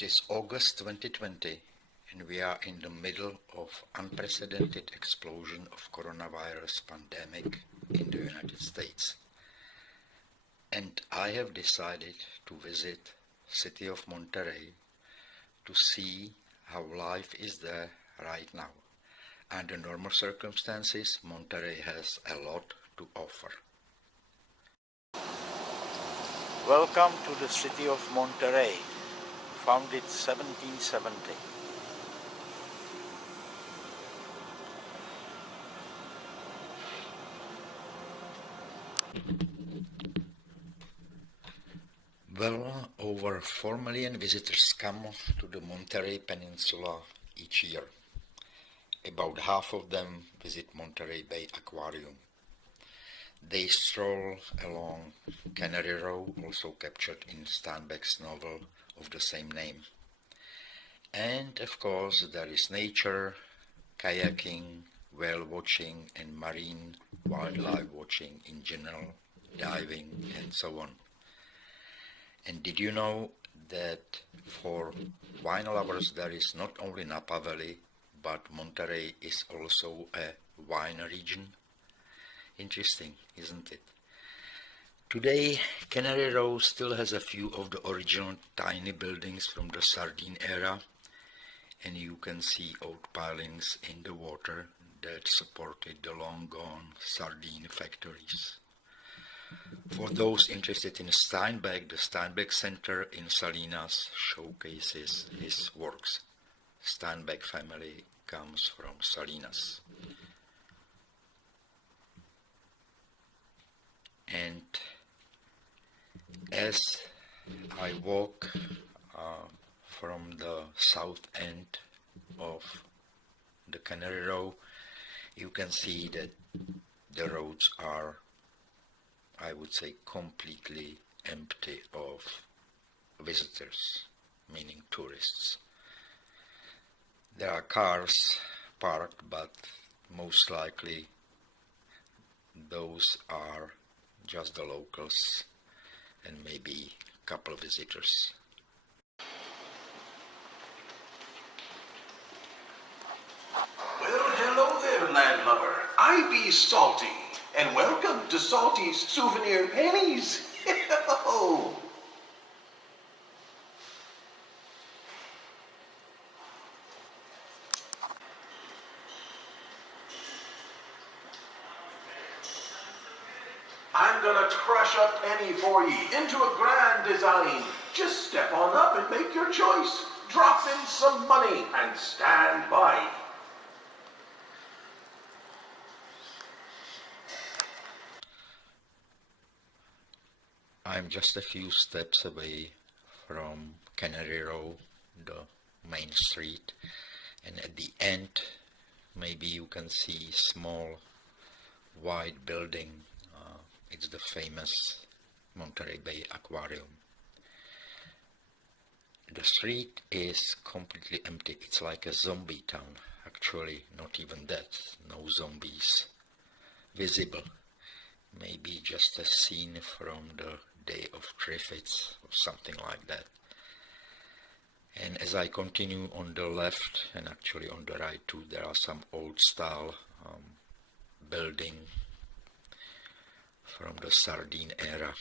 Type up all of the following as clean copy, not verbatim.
It is August 2020 and we are in the middle of unprecedented explosion of coronavirus pandemic in the United States. And I have decided to visit city of Monterey to see how life is there right now. Under normal circumstances, Monterey has a lot to offer. Welcome to the city of Monterey, founded 1770. Well over 4 million visitors come to the Monterey Peninsula each year. About half of them visit Monterey Bay Aquarium. They stroll along Canary Row, also captured in Steinbeck's novel of the same name. And of course there is nature, kayaking, whale watching and marine wildlife watching in general, diving and so on. And did you know that for wine lovers there is not only Napa Valley, but Monterey is also a wine region? Interesting, isn't it? Today, Canary Row still has a few of the original tiny buildings from the sardine era, and you can see old pilings in the water that supported the long-gone sardine factories. For those interested in Steinbeck, the Steinbeck Center in Salinas showcases his works. Steinbeck family comes from Salinas. And as I walk from the south end of the Canary Row, you can see that the roads are, I would say, completely empty of visitors, meaning tourists. There are cars parked, but most likely those are just the locals and maybe a couple of visitors. Well, hello there, landlubber. I be Salty, and welcome to Salty's Souvenir Pennies. Oh. I'm gonna crush a penny for ye into a grand design. Just step on up and make your choice. Drop in some money and stand by. I'm just a few steps away from Canary Row, the main street, and at the end maybe you can see small white building. It's the famous Monterey Bay Aquarium. The street is completely empty. It's like a zombie town. Actually, not even that. No zombies visible. Maybe just a scene from the Day of Triffids or something like that. And as I continue on the left and actually on the right too, there are some old style building from the sardine era.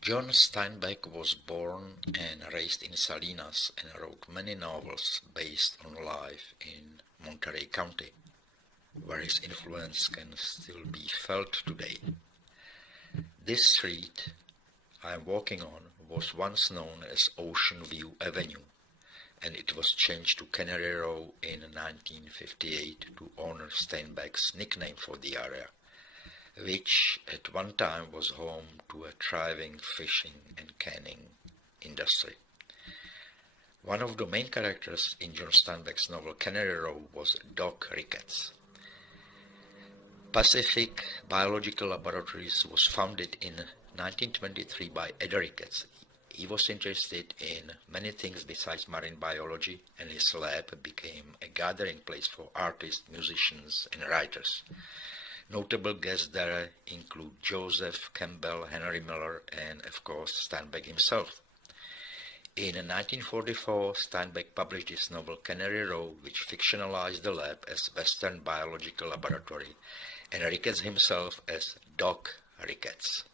John Steinbeck was born and raised in Salinas and wrote many novels based on life in Monterey County, where his influence can still be felt today. This street I'm walking on was once known as Ocean View Avenue, and it was changed to Canary Row in 1958 to honor Steinbeck's nickname for the area, which at one time was home to a thriving fishing and canning industry. One of the main characters in John Steinbeck's novel Canary Row was Doc Ricketts. Pacific Biological Laboratories was founded in 1923 by Ed Ricketts. He was interested in many things besides marine biology, and his lab became a gathering place for artists, musicians, and writers. Notable guests there include Joseph Campbell, Henry Miller, and of course Steinbeck himself. In 1944, Steinbeck published his novel Canary Row, which fictionalized the lab as Western Biological Laboratory and Ricketts himself as Doc Ricketts.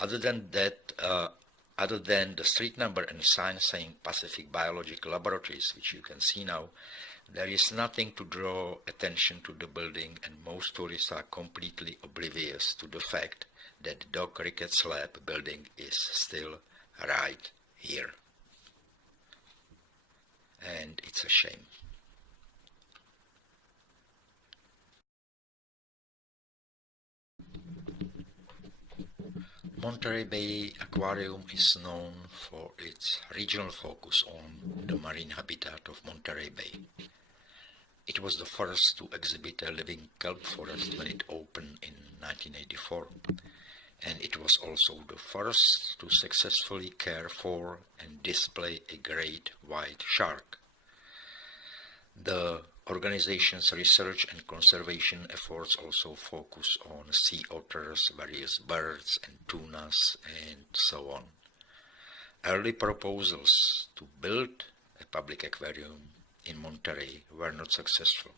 Other than the street number and sign saying Pacific Biological Laboratories, which you can see now, there is nothing to draw attention to the building, and most tourists are completely oblivious to the fact that Doc Ricketts lab building is still right here. And it's a shame. Monterey Bay Aquarium is known for its regional focus on the marine habitat of Monterey Bay. It was the first to exhibit a living kelp forest when it opened in 1984, and it was also the first to successfully care for and display a great white shark. The organization's research and conservation efforts also focus on sea otters, various birds and tunas, and so on. Early proposals to build a public aquarium in Monterey were not successful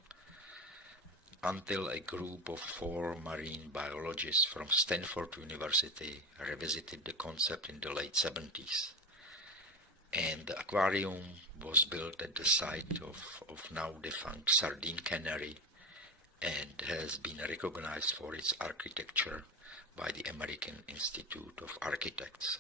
until a group of 4 marine biologists from Stanford University revisited the concept in the late 70s. And the aquarium was built at the site of now defunct Sardine Cannery and has been recognized for its architecture by the American Institute of Architects.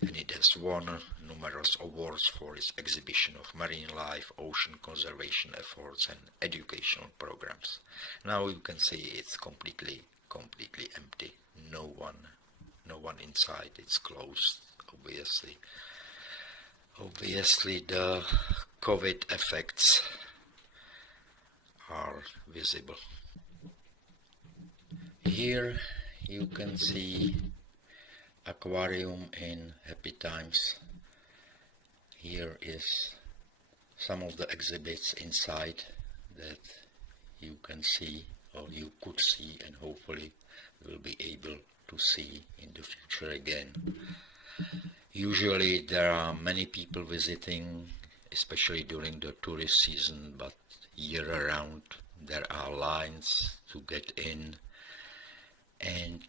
And it has won numerous awards for its exhibition of marine life, ocean conservation efforts, and educational programs. Now you can see it's completely empty. No one inside. It's closed, obviously. Obviously, the COVID effects are visible. Here you can see aquarium in happy times. Here is some of the exhibits inside that you can see, or you could see, and hopefully will be able to see in the future again. Usually there are many people visiting, especially during the tourist season, but year-round there are lines to get in, and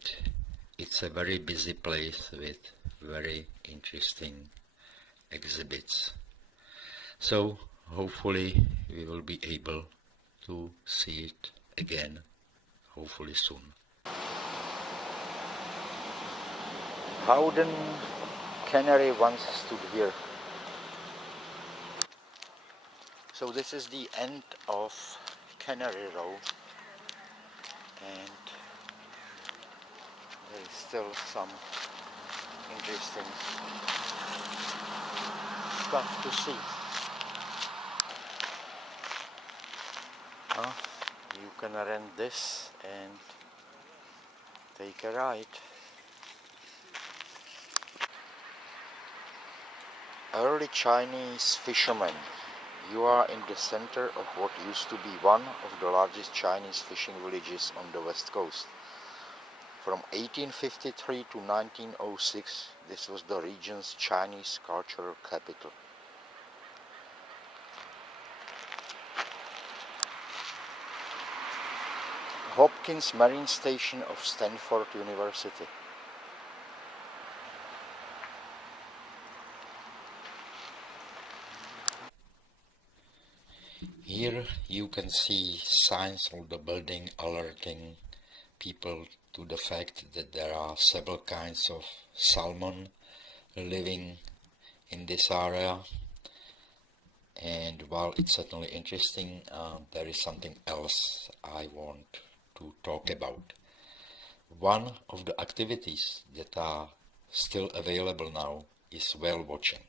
it's a very busy place with very interesting exhibits. So hopefully we will be able to see it again, hopefully soon. Howden Cannery once stood here. So this is the end of Canary Row, and there is still some interesting stuff to see. You can rent this and take a ride. Early Chinese fishermen. You are in the center of what used to be one of the largest Chinese fishing villages on the west coast. From 1853 to 1906, this was the region's Chinese cultural capital. Hopkins Marine Station of Stanford University. Here you can see signs of the building alerting people to the fact that there are several kinds of salmon living in this area. And while it's certainly interesting, there is something else I want to talk about. One of the activities that are still available now is whale watching.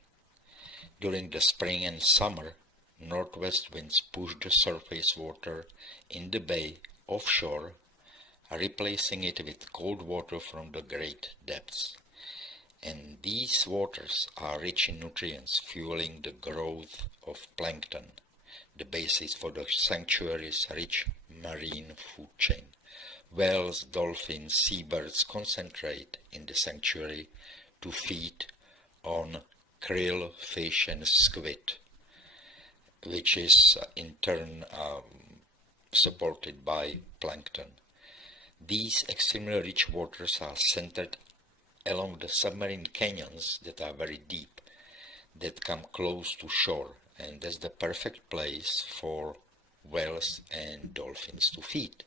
During the spring and summer, northwest winds push the surface water in the bay offshore, replacing it with cold water from the great depths. And these waters are rich in nutrients, fueling the growth of plankton, the basis for the sanctuary's rich marine food chain. Whales, dolphins, seabirds concentrate in the sanctuary to feed on krill, fish and squid, which is in turn supported by plankton. These extremely rich waters are centered along the submarine canyons that are very deep, that come close to shore, and that's the perfect place for whales and dolphins to feed.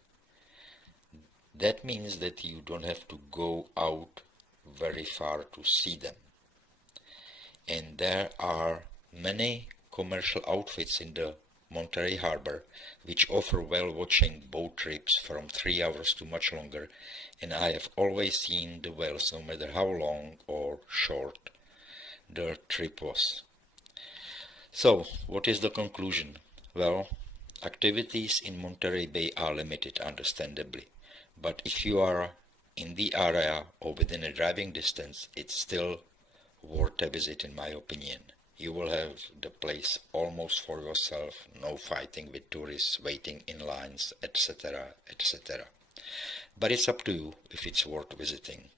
That means that you don't have to go out very far to see them. And there are many commercial outfits in the Monterey Harbor which offer whale watching boat trips from 3 hours to much longer, and I have always seen the whales no matter how long or short the trip was. So, what is the conclusion? Well, activities in Monterey Bay are limited, understandably, but if you are in the area or within a driving distance, it's still worth a visit in my opinion. You will have the place almost for yourself, no fighting with tourists, waiting in lines, etc., etc. But it's up to you if it's worth visiting.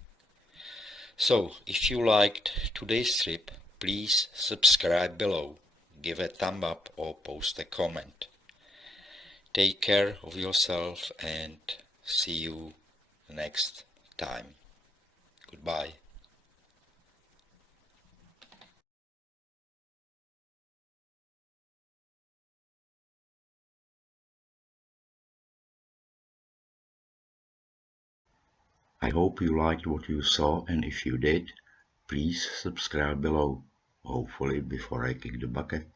So, if you liked today's trip, please subscribe below, give a thumb up or post a comment. Take care of yourself and see you next time. Goodbye. I hope you liked what you saw, and if you did, please subscribe below, hopefully before I kick the bucket.